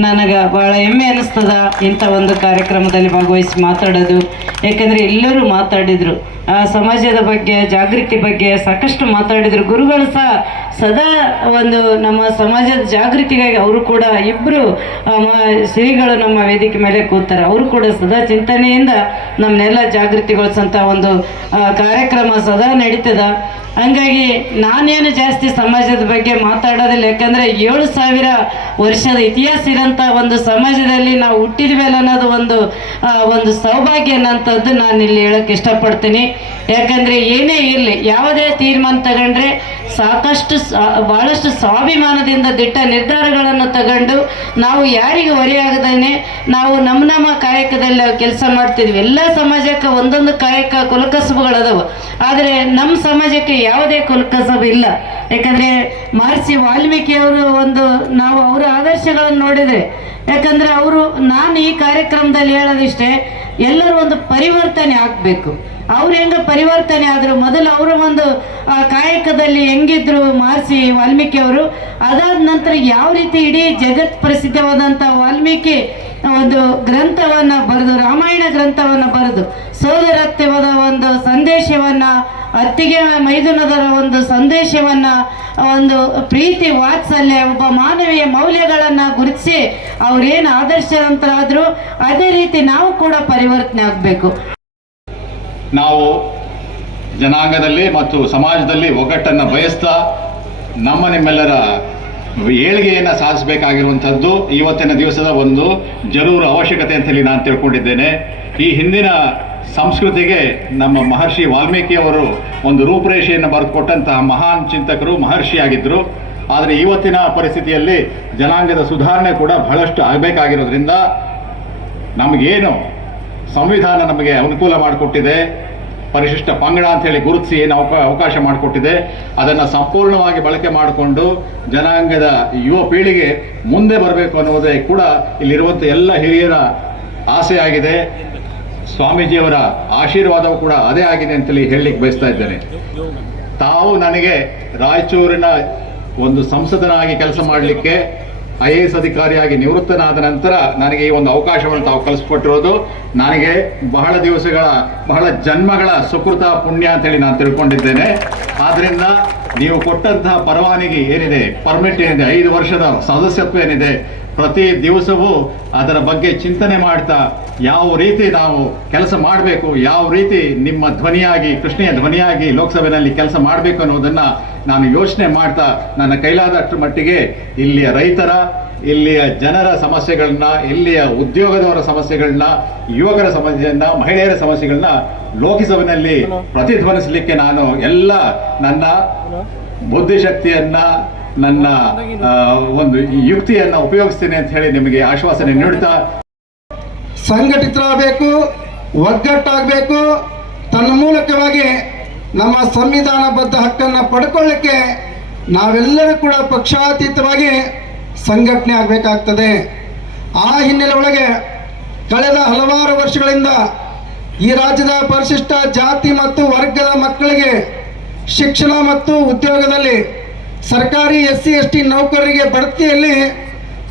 ನನಗೆ ಭಾಳ ಹೆಮ್ಮೆ ಅನಿಸ್ತದ ಇಂಥ ಒಂದು ಕಾರ್ಯಕ್ರಮದಲ್ಲಿ ಭಾಗವಹಿಸಿ ಮಾತಾಡೋದು. ಯಾಕಂದರೆ ಎಲ್ಲರೂ ಮಾತಾಡಿದರು, ಸಮಾಜದ ಬಗ್ಗೆ, ಜಾಗೃತಿ ಬಗ್ಗೆ ಸಾಕಷ್ಟು ಮಾತಾಡಿದರು. ಗುರುಗಳು ಸಹ ಸದಾ ಒಂದು ನಮ್ಮ ಸಮಾಜದ ಜಾಗೃತಿಗಾಗಿ ಅವರು ಕೂಡ ಇಬ್ಬರು ಶ್ರೀಗಳು ನಮ್ಮ ವೇದಿಕೆ ಮೇಲೆ ಕೂತಾರೆ. ಅವರು ಕೂಡ ಸದಾ ಚಿಂತನೆಯಿಂದ ನಮ್ಮನ್ನೆಲ್ಲ ಜಾಗೃತಿಗೊಳಿಸೋಂಥ ಒಂದು ಕಾರ್ಯಕ್ರಮ ಸದಾ ನಡೀತದ. ಹಂಗಾಗಿ ನಾನೇನು ಜಾಸ್ತಿ ಸಮಾಜದ ಬಗ್ಗೆ ಮಾತಾಡೋದಿಲ್ಲ, ಯಾಕಂದರೆ 7,000 ವರ್ಷದ ಇತಿಹಾಸ ಇರೋಂಥ ಒಂದು ಸಮಾಜದಲ್ಲಿ ನಾವು ಹುಟ್ಟಿದ್ಮೇಲೆ ಅನ್ನೋದು ಒಂದು ಸೌಭಾಗ್ಯ ಅನ್ನೋಂಥದ್ದು ನಾನು ಇಲ್ಲಿ ಹೇಳೋಕ್ಕೆ ಇಷ್ಟಪಡ್ತೀನಿ. ಯಾಕಂದರೆ ಏನೇ ಇರಲಿ, ಯಾವುದೇ ತೀರ್ಮಾನ ತಗೊಂಡ್ರೆ ಸಾಕಷ್ಟು ಭಾಳಷ್ಟು ಸ್ವಾಭಿಮಾನದಿಂದ ದಿಟ್ಟ ನಿರ್ಧಾರಗಳನ್ನು ತಗೊಂಡು ನಾವು ಯಾರಿಗೂ ಹೊರೆಯಾಗದೇನೆ ನಾವು ನಮ್ಮ ಕಾಯಕದಲ್ಲಿ ಕೆಲಸ ಮಾಡ್ತಿದ್ವಿ. ಎಲ್ಲ ಸಮಾಜಕ್ಕೆ ಒಂದೊಂದು ಕಾಯಕ ಕುಲಕಸಬುಗಳದಾವ, ಆದರೆ ನಮ್ಮ ಸಮಾಜಕ್ಕೆ ಯಾವುದೇ ಕುಲಕಸಬು ಇಲ್ಲ. ಯಾಕಂದರೆ ಮಹರ್ಷಿ ವಾಲ್ಮೀಕಿಯವರು ನಾವು ಅವರ ಆದರ್ಶಗಳನ್ನು ನೋಡಿದರೆ, ಯಾಕಂದರೆ ನಾನು ಈ ಕಾರ್ಯಕ್ರಮದಲ್ಲಿ ಹೇಳೋದಿಷ್ಟೇ, ಎಲ್ಲರೂ ಒಂದು ಪರಿವರ್ತನೆ ಆಗಬೇಕು. ಅವ್ರು ಹೆಂಗೆ ಪರಿವರ್ತನೆ ಆದರು, ಮೊದಲು ಅವರ ಒಂದು ಕಾಯಕದಲ್ಲಿ ಹೆಂಗಿದ್ರು ಮಹರ್ಷಿ ವಾಲ್ಮೀಕಿ ಅವರು, ಅದಾದ ನಂತರ ಯಾವ ರೀತಿ ಇಡೀ ಜಗತ್ ಪ್ರಸಿದ್ಧವಾದಂಥ ವಾಲ್ಮೀಕಿ ಒಂದು ಗ್ರಂಥವನ್ನು ಬರೆದು, ರಾಮಾಯಣ ಗ್ರಂಥವನ್ನು ಬರೆದು ಸೋದರತ್ವದ ಒಂದು ಸಂದೇಶವನ್ನು, ಅತ್ತಿಗೆ ಮೈದುನದರ ಒಂದು ಸಂದೇಶವನ್ನು, ಒಂದು ಪ್ರೀತಿ ವಾತ್ಸಲ್ಯ, ಒಬ್ಬ ಮಾನವೀಯ ಮೌಲ್ಯಗಳನ್ನು ಗುರುತಿಸಿ ಅವ್ರೇನು ಆದರ್ಶವಂತರಾದರು, ಅದೇ ರೀತಿ ನಾವು ಕೂಡ ಪರಿವರ್ತನೆ ಆಗಬೇಕು. ನಾವು ಜನಾಂಗದಲ್ಲಿ ಮತ್ತು ಸಮಾಜದಲ್ಲಿ ಒಗ್ಗಟ್ಟನ್ನು ಬಯಸ್ತಾ ನಿಮ್ಮೆಲ್ಲರ ಏಳಿಗೆಯನ್ನು ಸಾಧಿಸಬೇಕಾಗಿರುವಂಥದ್ದು ಇವತ್ತಿನ ದಿವಸದ ಒಂದು ಜರೂರು ಅವಶ್ಯಕತೆ ಅಂತೇಳಿ ನಾನು ತಿಳ್ಕೊಂಡಿದ್ದೇನೆ. ಈ ಹಿಂದಿನ ಸಂಸ್ಕೃತಿಗೆ ನಮ್ಮ ಮಹರ್ಷಿ ವಾಲ್ಮೀಕಿಯವರು ಒಂದು ರೂಪುರೇಷೆಯನ್ನು ಬರೆದುಕೊಟ್ಟಂತಹ ಮಹಾನ್ ಚಿಂತಕರು, ಮಹರ್ಷಿಯಾಗಿದ್ದರು. ಆದರೆ ಇವತ್ತಿನ ಪರಿಸ್ಥಿತಿಯಲ್ಲಿ ಜನಾಂಗದ ಸುಧಾರಣೆ ಕೂಡ ಬಹಳಷ್ಟು ಆಗಬೇಕಾಗಿರೋದ್ರಿಂದ ನಮಗೇನು ಸಂವಿಧಾನ ನಮಗೆ ಅನುಕೂಲ ಮಾಡಿಕೊಟ್ಟಿದೆ, ಪರಿಶಿಷ್ಟ ಪಂಗಡ ಅಂಥೇಳಿ ಗುರುತಿಸಿ ಏನು ಅವಕಾಶ ಮಾಡಿಕೊಟ್ಟಿದೆ, ಅದನ್ನು ಸಂಪೂರ್ಣವಾಗಿ ಬಳಕೆ ಮಾಡಿಕೊಂಡು ಜನಾಂಗದ ಯುವ ಪೀಳಿಗೆ ಮುಂದೆ ಬರಬೇಕು ಅನ್ನೋದೇ ಕೂಡ ಇಲ್ಲಿರುವಂಥ ಎಲ್ಲ ಹಿರಿಯರ ಆಸೆ ಆಗಿದೆ. ಸ್ವಾಮೀಜಿಯವರ ಆಶೀರ್ವಾದವೂ ಕೂಡ ಅದೇ ಆಗಿದೆ ಅಂತೇಳಿ ಹೇಳಲಿಕ್ಕೆ ಬಯಸ್ತಾ ಇದ್ದೇನೆ. ತಾವು ನನಗೆ ರಾಯಚೂರಿನ ಒಂದು ಸಂಸದನಾಗಿ ಕೆಲಸ ಮಾಡಲಿಕ್ಕೆ IAS ಅಧಿಕಾರಿಯಾಗಿ ನಿವೃತ್ತನಾದ ನಂತರ ನನಗೆ ಈ ಒಂದು ಅವಕಾಶವನ್ನು ತಾವು ಕಲಿಸ್ಕೊಟ್ಟಿರೋದು ನನಗೆ ಬಹಳ ಜನ್ಮಗಳ ಸುಕೃತ ಪುಣ್ಯ ಅಂತೇಳಿ ನಾನು ತಿಳ್ಕೊಂಡಿದ್ದೇನೆ. ಆದ್ದರಿಂದ ನೀವು ಕೊಟ್ಟಂತಹ ಪರವಾನಗಿ ಏನಿದೆ, ಪರ್ಮಿಟ್ ಏನಿದೆ, 5 ವರ್ಷದ ಸದಸ್ಯತ್ವ ಏನಿದೆ, ಪ್ರತಿ ದಿವಸವೂ ಅದರ ಬಗ್ಗೆ ಚಿಂತನೆ ಮಾಡ್ತಾ ಯಾವ ರೀತಿ ನಾವು ಕೆಲಸ ಮಾಡಬೇಕು, ಯಾವ ರೀತಿ ನಿಮ್ಮ ಧ್ವನಿಯಾಗಿ, ಕೃಷ್ಣೆಯ ಧ್ವನಿಯಾಗಿ ಲೋಕಸಭೆಯಲ್ಲಿ ಕೆಲಸ ಮಾಡಬೇಕು ಅನ್ನೋದನ್ನು ನಾನು ಯೋಚನೆ ಮಾಡ್ತಾ ನನ್ನ ಕೈಲಾದಷ್ಟು ಮಟ್ಟಿಗೆ ಇಲ್ಲಿಯ ರೈತರ, ಇಲ್ಲಿಯ ಜನರ ಸಮಸ್ಯೆಗಳನ್ನ, ಇಲ್ಲಿಯ ಉದ್ಯೋಗದವರ ಸಮಸ್ಯೆಗಳನ್ನ, ಯುವಕರ ಸಮಸ್ಯೆಯನ್ನ, ಮಹಿಳೆಯರ ಸಮಸ್ಯೆಗಳನ್ನ ಲೋಕಸಭೆಯಲ್ಲಿ ಪ್ರತಿಧ್ವನಿಸಲಿಕ್ಕೆ ನಾನು ಎಲ್ಲ ನನ್ನ ಬುದ್ಧಿಶಕ್ತಿಯನ್ನ, ನನ್ನ ಒಂದು ಯುಕ್ತಿಯನ್ನು ಉಪಯೋಗಿಸ್ತೇನೆ ಅಂತ ಹೇಳಿ ನಿಮಗೆ ಆಶ್ವಾಸನೆ ನೀಡುತ್ತಾ, ಸಂಘಟಿತರಾಗಬೇಕು, ಒಗ್ಗಟ್ಟಾಗಬೇಕು, ತನ್ನ ಮೂಲಕವಾಗಿ ನಮ್ಮ ಸಂವಿಧಾನಬದ್ಧ ಹಕ್ಕನ್ನು ಪಡ್ಕೊಳ್ಳಿಕ್ಕೆ ನಾವೆಲ್ಲರೂ ಕೂಡ ಪಕ್ಷಾತೀತವಾಗಿ ಸಂಘಟನೆ ಆಗಬೇಕಾಗ್ತದೆ. ಆ ಹಿನ್ನೆಲೆ ಒಳಗೆ ಕಳೆದ ಹಲವಾರು ವರ್ಷಗಳಿಂದ ಈ ರಾಜ್ಯದ ಪರಿಶಿಷ್ಟ ಜಾತಿ ಮತ್ತು ವರ್ಗದ ಮಕ್ಕಳಿಗೆ ಶಿಕ್ಷಣ ಮತ್ತು ಉದ್ಯೋಗದಲ್ಲಿ ಸರ್ಕಾರಿ SC ST ನೌಕರರಿಗೆ ಬಡ್ತಿಯಲ್ಲಿ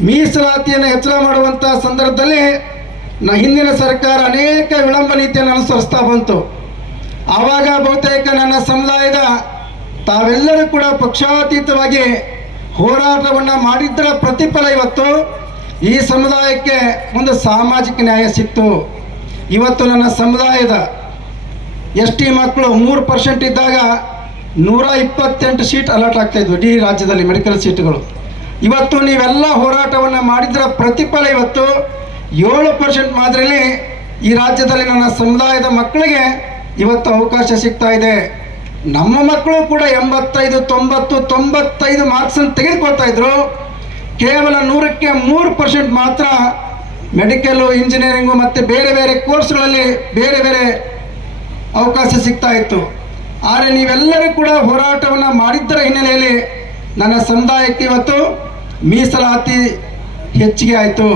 ಮೀಸಲಾತಿಯನ್ನು ಹೆಚ್ಚಳ ಮಾಡುವಂಥ ಸಂದರ್ಭದಲ್ಲಿ ಹಿಂದಿನ ಸರ್ಕಾರ ಅನೇಕ ವಿಳಂಬ ನೀತಿಯನ್ನು ಅನುಸರಿಸ್ತಾ ಬಂತು. ಆವಾಗ ಬಹುತೇಕ ನನ್ನ ಸಮುದಾಯದ ತಾವೆಲ್ಲರೂ ಕೂಡ ಪಕ್ಷಾತೀತವಾಗಿ ಹೋರಾಟವನ್ನು ಮಾಡಿದ್ದರ ಪ್ರತಿಫಲ ಇವತ್ತು ಈ ಸಮುದಾಯಕ್ಕೆ ಒಂದು ಸಾಮಾಜಿಕ ನ್ಯಾಯ ಸಿಕ್ತು. ಇವತ್ತು ನನ್ನ ಸಮುದಾಯದ ST ಮಕ್ಕಳು 3% ಇದ್ದಾಗ 128 ಸೀಟ್ ಅಲಾಟ್ ಆಗ್ತಾ ಇದ್ವು ಇಡೀ ರಾಜ್ಯದಲ್ಲಿ ಮೆಡಿಕಲ್ ಸೀಟ್ಗಳು. ಇವತ್ತು ನೀವೆಲ್ಲ ಹೋರಾಟವನ್ನು ಮಾಡಿದ್ದರ ಪ್ರತಿಫಲ ಇವತ್ತು 7% ಮಾದರಿಯಲ್ಲಿ ಈ ರಾಜ್ಯದಲ್ಲಿ ನನ್ನ ಸಮುದಾಯದ ಮಕ್ಕಳಿಗೆ ಇವತ್ತು ಅವಕಾಶ ಸಿಗ್ತಾ ಇದೆ. ನಮ್ಮ ಮಕ್ಕಳು ಕೂಡ 85, 90, 95 ಮಾರ್ಕ್ಸನ್ನು ತೆಗೆದುಕೊಳ್ತಾ ಇದ್ರು. ಕೇವಲ 100ಕ್ಕೆ 3% ಮಾತ್ರ ಮೆಡಿಕಲ್ಲು, ಇಂಜಿನಿಯರಿಂಗು ಮತ್ತು ಬೇರೆ ಬೇರೆ ಕೋರ್ಸ್ಗಳಲ್ಲಿ ಬೇರೆ ಬೇರೆ ಅವಕಾಶ ಸಿಗ್ತಾ ಇತ್ತು. ಆದರೆ ನೀವೆಲ್ಲರೂ ಕೂಡ ಹೋರಾಟವನ್ನು ಮಾಡಿದ್ದರ ಹಿನ್ನೆಲೆಯಲ್ಲಿ ನನ್ನ ಸಮುದಾಯಕ್ಕೆ ಇವತ್ತು ಮೀಸಲಾತಿ ಹೆಚ್ಚಿಗೆ ಆಯಿತು.